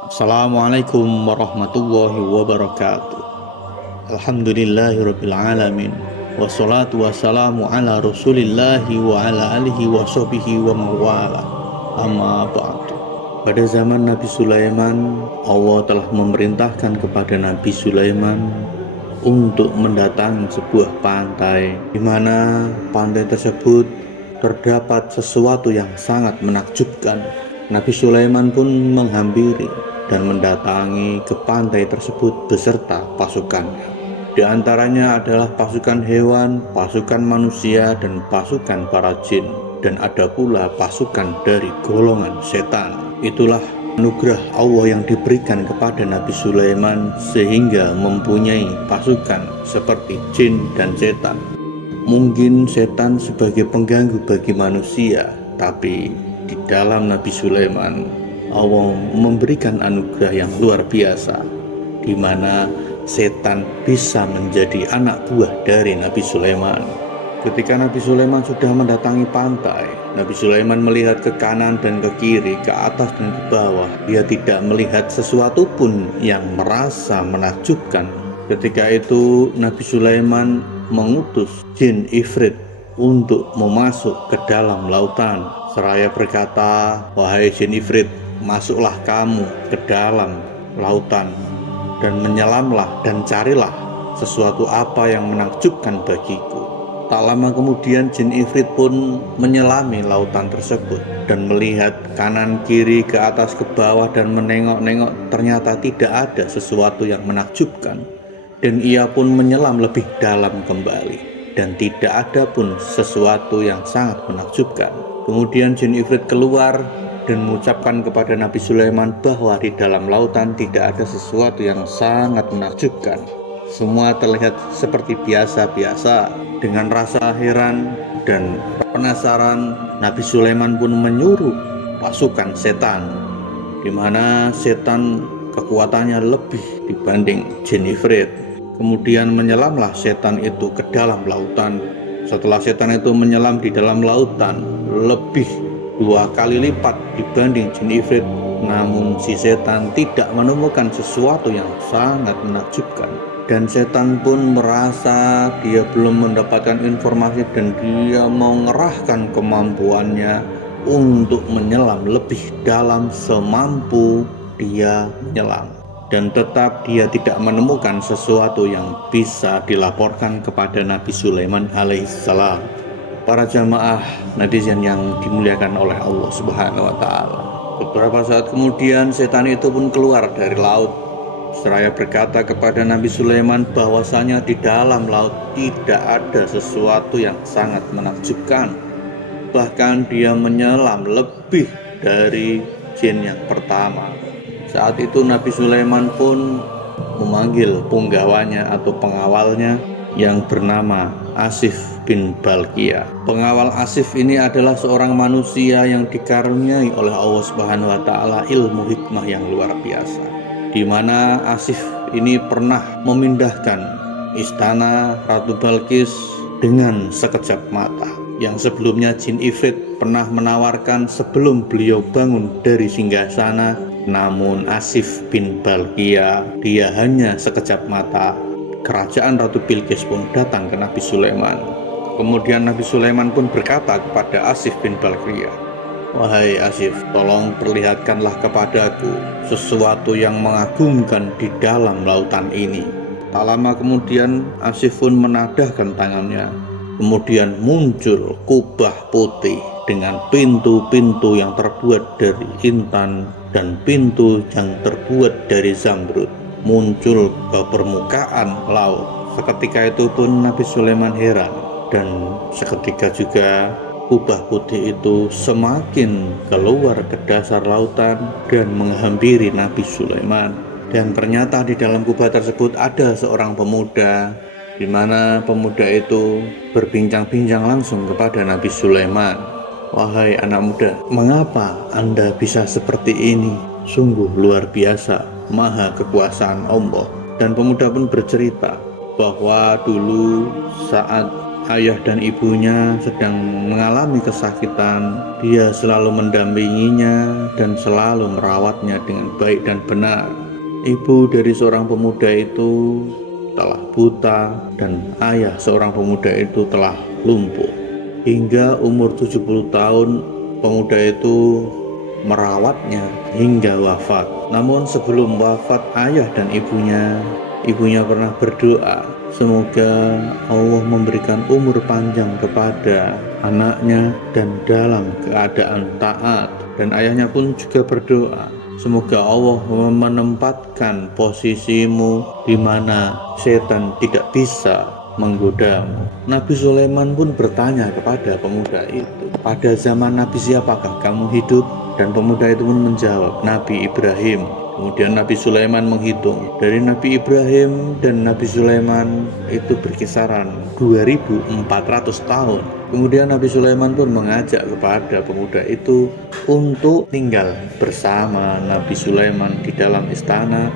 Assalamualaikum warahmatullahi wabarakatuh. Alhamdulillahirabbil alamin. Wassalatu wassalamu ala Rasulillahi wa ala alihi wa sahbihi wa mawala. Amma ba'du. Pada zaman Nabi Sulaiman, Allah telah memerintahkan kepada Nabi Sulaiman untuk mendatangi sebuah pantai, di mana pantai tersebut terdapat sesuatu yang sangat menakjubkan. Nabi Sulaiman pun menghampiri dan mendatangi ke pantai tersebut beserta pasukannya. Di antaranya adalah pasukan hewan, pasukan manusia, dan pasukan para jin. Dan ada pula pasukan dari golongan setan. Itulah anugerah Allah yang diberikan kepada Nabi Sulaiman sehingga mempunyai pasukan seperti jin dan setan. Mungkin setan sebagai pengganggu bagi manusia, tapi di dalam Nabi Sulaiman Allah memberikan anugerah yang luar biasa, di mana setan bisa menjadi anak buah dari Nabi Sulaiman. Ketika Nabi Sulaiman sudah mendatangi pantai, Nabi Sulaiman melihat ke kanan dan ke kiri, ke atas dan ke bawah. Dia tidak melihat sesuatu pun yang merasa menakjubkan. Ketika itu Nabi Sulaiman mengutus jin Ifrit untuk memasuk ke dalam lautan. Seraya berkata, "Wahai jin Ifrit, masuklah kamu ke dalam lautan dan menyelamlah dan carilah sesuatu apa yang menakjubkan bagiku." Tak lama kemudian jin Ifrit pun menyelami lautan tersebut dan melihat kanan kiri ke atas ke bawah dan menengok-nengok, ternyata tidak ada sesuatu yang menakjubkan. Dan ia pun menyelam lebih dalam kembali dan tidak ada pun sesuatu yang sangat menakjubkan. Kemudian jin Ifrit keluar dan mengucapkan kepada Nabi Sulaiman bahwa di dalam lautan tidak ada sesuatu yang sangat menakjubkan. Semua terlihat seperti biasa-biasa. Dengan rasa heran dan penasaran, Nabi Sulaiman pun menyuruh pasukan setan, di mana setan kekuatannya lebih dibanding jin Ifrit. Kemudian menyelamlah setan itu ke dalam lautan. Setelah setan itu menyelam di dalam lautan lebih 2 kali lipat dibanding jin Ifrit, namun si setan tidak menemukan sesuatu yang sangat menakjubkan. Dan setan pun merasa dia belum mendapatkan informasi dan dia mengerahkan kemampuannya untuk menyelam lebih dalam semampu dia menyelam. Dan tetap dia tidak menemukan sesuatu yang bisa dilaporkan kepada Nabi Sulaiman alaihissalam. Para jamaah netizen yang dimuliakan oleh Allah Subhanahu wa Ta'ala. Beberapa saat kemudian setan itu pun keluar dari laut, seraya berkata kepada Nabi Sulaiman bahwasanya di dalam laut tidak ada sesuatu yang sangat menakjubkan. Bahkan dia menyelam lebih dari jin yang pertama. Saat itu Nabi Sulaiman pun memanggil punggawanya atau pengawalnya yang bernama Asif bin Balqiyah. Pengawal Asif ini adalah seorang manusia yang dikaruniai oleh Allah Subhanahu wa Ta'ala ilmu hikmah yang luar biasa, di mana Asif ini pernah memindahkan istana Ratu Balqis dengan sekejap mata. Yang sebelumnya jin Ifrit pernah menawarkan sebelum beliau bangun dari singgasana, namun Asif bin Balqiyah dia hanya sekejap mata. Kerajaan Ratu Bilqis pun datang ke Nabi Sulaiman. Kemudian Nabi Sulaiman pun berkata kepada Asif bin Balqiyah, "Wahai Asif, tolong perlihatkanlah kepadaku sesuatu yang mengagumkan di dalam lautan ini." Tak lama kemudian Asif pun menadahkan tangannya. Kemudian muncul kubah putih dengan pintu-pintu yang terbuat dari intan dan pintu yang terbuat dari zamrud muncul ke permukaan laut. Seketika itu pun Nabi Sulaiman heran, dan seketika juga kubah putih itu semakin keluar ke dasar lautan dan menghampiri Nabi Sulaiman. Dan ternyata di dalam kubah tersebut ada seorang pemuda, di mana pemuda itu berbincang-bincang langsung kepada Nabi Sulaiman. "Wahai anak muda, mengapa Anda bisa seperti ini? Sungguh luar biasa, maha kekuasaan Allah." Dan pemuda pun bercerita bahwa dulu saat ayah dan ibunya sedang mengalami kesakitan, dia selalu mendampinginya dan selalu merawatnya dengan baik dan benar. Ibu dari seorang pemuda itu telah buta dan ayah seorang pemuda itu telah lumpuh. Hingga umur 70 tahun pemuda itu merawatnya hingga wafat. Namun sebelum wafat ayah dan ibunya pernah berdoa, semoga Allah memberikan umur panjang kepada anaknya dan dalam keadaan taat. Dan ayahnya pun juga berdoa, semoga Allah menempatkan posisimu di mana setan tidak bisa menggodamu. Nabi Sulaiman pun bertanya kepada pemuda itu, pada zaman Nabi siapakah kamu hidup? Dan pemuda itu pun menjawab, Nabi Ibrahim. Kemudian Nabi Sulaiman menghitung, dari Nabi Ibrahim dan Nabi Sulaiman itu berkisaran 2400 tahun. Kemudian Nabi Sulaiman pun mengajak kepada pemuda itu untuk tinggal bersama Nabi Sulaiman di dalam istana.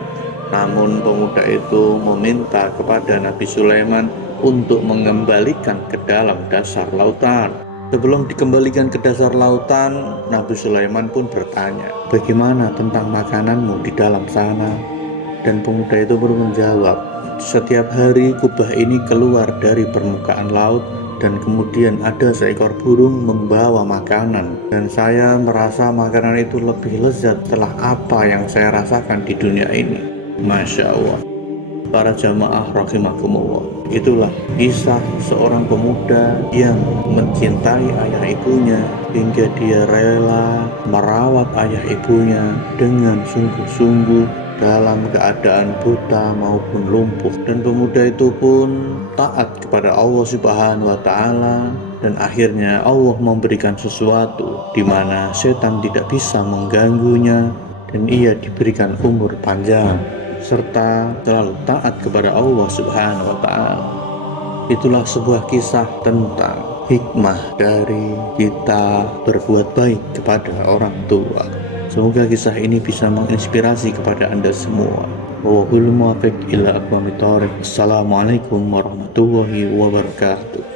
Namun pemuda itu meminta kepada Nabi Sulaiman untuk mengembalikan ke dalam dasar lautan. Sebelum dikembalikan ke dasar lautan, Nabi Sulaiman pun bertanya, bagaimana tentang makananmu di dalam sana? Dan pemuda itu pun menjawab, setiap hari kubah ini keluar dari permukaan laut dan kemudian ada seekor burung membawa makanan, dan saya merasa makanan itu lebih lezat setelah apa yang saya rasakan di dunia ini. Masya Allah. Para jamaah rahimakumullah, itulah kisah seorang pemuda yang mencintai ayah ibunya hingga dia rela merawat ayah ibunya dengan sungguh-sungguh dalam keadaan buta maupun lumpuh. Dan pemuda itu pun taat kepada Allah Subhanahu wa Ta'ala, dan akhirnya Allah memberikan sesuatu di mana setan tidak bisa mengganggunya dan ia diberikan umur panjang serta selalu taat kepada Allah Subhanahu wa Ta'ala. Itulah sebuah kisah tentang hikmah dari kita berbuat baik kepada orang tua. Semoga kisah ini bisa menginspirasi kepada Anda semua. Wallahul muwaffiq ila aqwamit thoriq. Assalamualaikum warahmatullahi wabarakatuh.